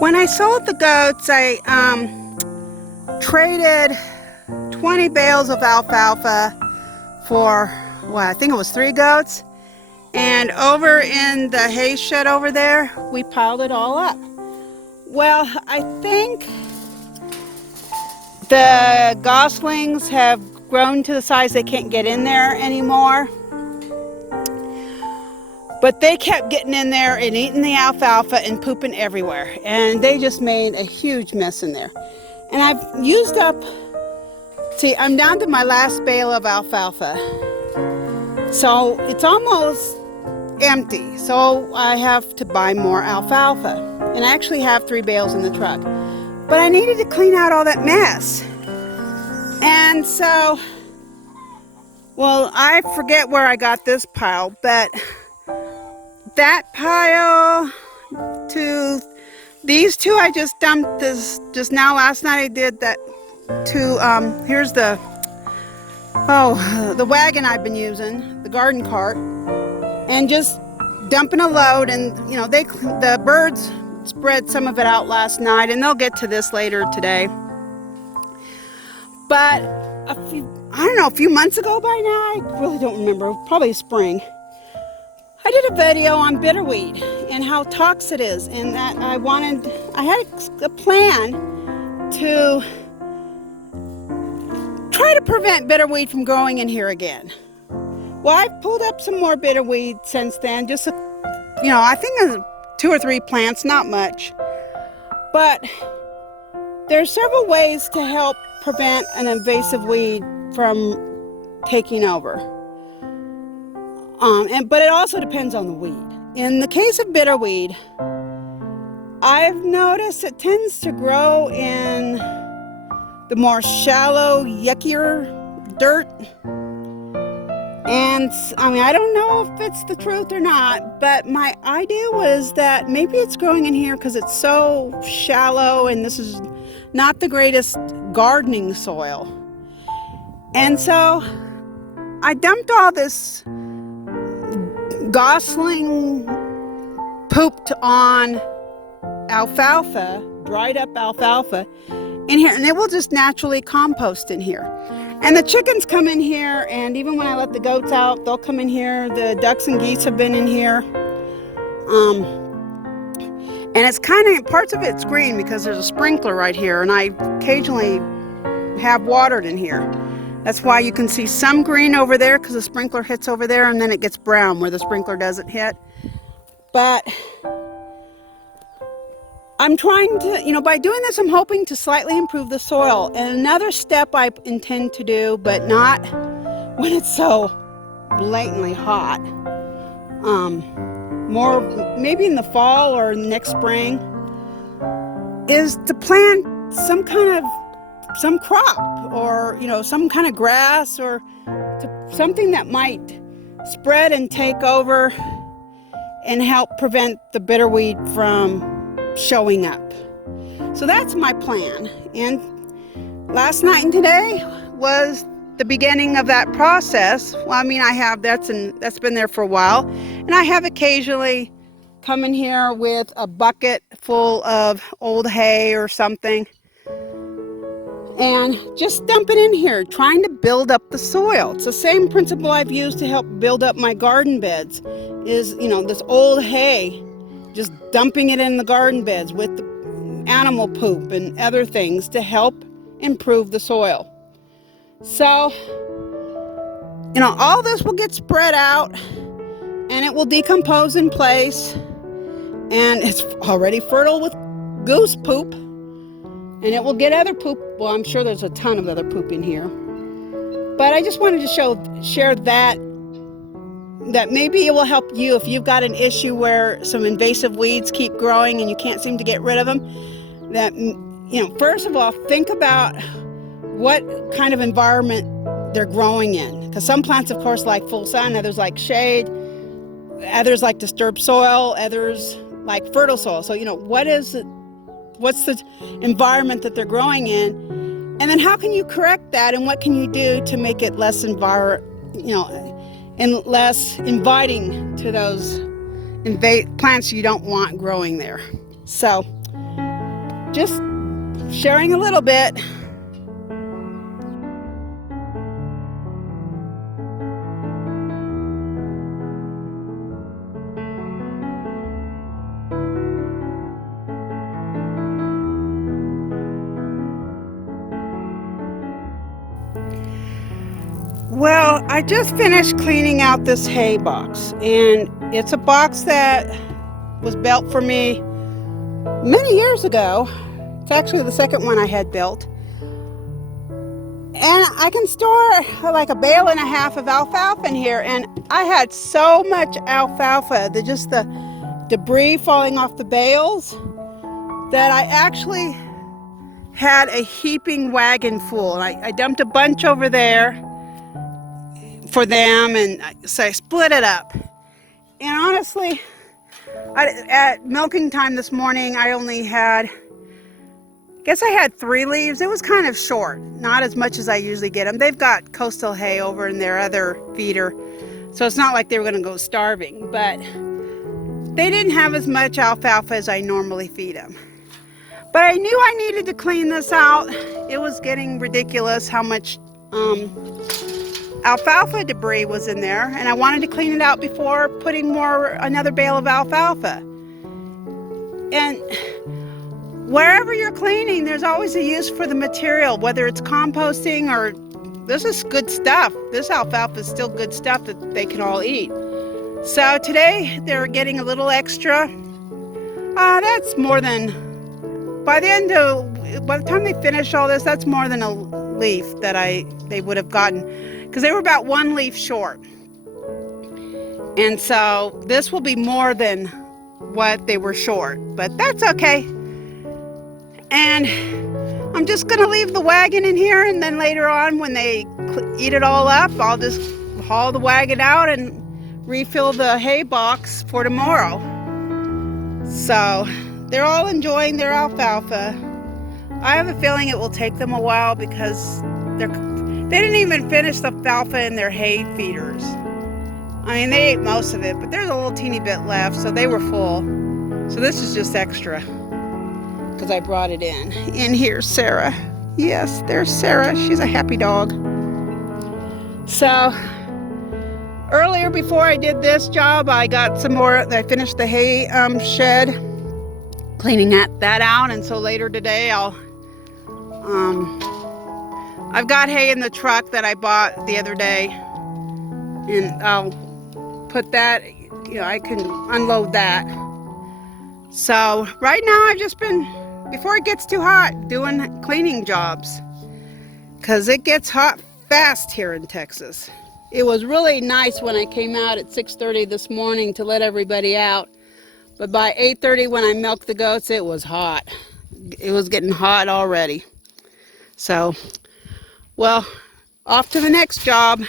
When I sold the goats, I traded 20 bales of alfalfa for, well, I think it was 3 goats. And over in the hay shed over there, we piled it all up. Well, I think the goslings have grown to the size they can't get in there anymore. But they kept getting in there and eating the alfalfa and pooping everywhere. And they just made a huge mess in there. And I've used up, see, I'm down to my last bale of alfalfa. So it's almost empty. So I have to buy more alfalfa. And I actually have 3 bales in the truck. But I needed to clean out all that mess. And so, well, I forget where I got this pile, but that pile to these 2 I just dumped this just now. Last night I did that to here's the wagon I've been using, the garden cart, and just dumping a load. And you know, the birds spread some of it out last night, and they'll get to this later today. But a few months ago by now, I really don't remember, probably spring, I did a video on bitterweed and how toxic it is, and that I had a plan to try to prevent bitterweed from growing in here again. Well, I've pulled up some more bitterweed since then, just, I think 2 or 3 plants, not much. But there are several ways to help prevent an invasive weed from taking over. But it also depends on the weed. In the case of bitterweed, I've noticed it tends to grow in the more shallow, yuckier dirt. And I don't know if it's the truth or not, but my idea was that maybe it's growing in here because it's so shallow and this is not the greatest gardening soil. And so I dumped all this gosling pooped on alfalfa, dried up alfalfa in here, and it will just naturally compost in here. And the chickens come in here, and even when I let the goats out, they'll come in here. The ducks and geese have been in here. And it's kind of, parts of it's green because there's a sprinkler right here, and I occasionally have watered in here. That's why you can see some green over there because the sprinkler hits over there, and then it gets brown where the sprinkler doesn't hit. But I'm trying to, by doing this, I'm hoping to slightly improve the soil. And another step I intend to do, but not when it's so blatantly hot, more maybe in the fall or next spring, is to plant some crop or, some kind of grass or something that might spread and take over and help prevent the bitterweed from showing up. So that's my plan. And last night and today was the beginning of that process. Well, that's been there for a while. And I have occasionally come in here with a bucket full of old hay or something and just dump it in here, trying to build up the soil. It's the same principle I've used to help build up my garden beds, is, this old hay, just dumping it in the garden beds with the animal poop and other things to help improve the soil. So, all this will get spread out and it will decompose in place, and it's already fertile with goose poop. And it will get other poop. Well, I'm sure there's a ton of other poop in here. But I just wanted to share that maybe it will help you if you've got an issue where some invasive weeds keep growing and you can't seem to get rid of them. That, first of all, think about what kind of environment they're growing in. Because some plants, of course, like full sun, others like shade, others like disturbed soil, others like fertile soil. So, what's the environment that they're growing in, and then how can you correct that, and what can you do to make it less and less inviting to those plants you don't want growing there. So just sharing a little bit. Well, I just finished cleaning out this hay box, and it's a box that was built for me many years ago. It's actually the second one I had built. And I can store like a bale and a half of alfalfa in here, and I had so much alfalfa, just the debris falling off the bales, that I actually had a heaping wagon full. I dumped a bunch over there for them, and so I split it up. And honestly, at milking time this morning, I only had, I guess I had 3 leaves. It was kind of short, not as much as I usually get them. They've got coastal hay over in their other feeder, so it's not like they were going to go starving, but they didn't have as much alfalfa as I normally feed them. But I knew I needed to clean this out. It was getting ridiculous how much alfalfa debris was in there, and I wanted to clean it out before putting another bale of alfalfa. And wherever you're cleaning, there's always a use for the material, whether it's composting or this is good stuff. This alfalfa is still good stuff that they can all eat. So today they're getting a little extra. That's more than, by the time they finish all this, that's more than a leaf that they would have gotten, because they were about 1 leaf short. And so this will be more than what they were short, but that's okay. And I'm just gonna leave the wagon in here, and then later on when they eat it all up, I'll just haul the wagon out and refill the hay box for tomorrow. So they're all enjoying their alfalfa. I have a feeling it will take them a while because they didn't even finish the alfalfa in their hay feeders. I mean, they ate most of it, but there's a little teeny bit left, so they were full. So this is just extra because I brought it in. And here's Sarah. Yes, there's Sarah. She's a happy dog. So earlier, before I did this job, I got some more. I finished the hay shed, cleaning that out, and so later today I've got hay in the truck that I bought the other day, and I'll put that, I can unload that. So right now I've just been, before it gets too hot, doing cleaning jobs, because it gets hot fast here in Texas. It was really nice when I came out at 6:30 this morning to let everybody out, but by 8:30 when I milked the goats, it was hot. It was getting hot already. So, well, off to the next job.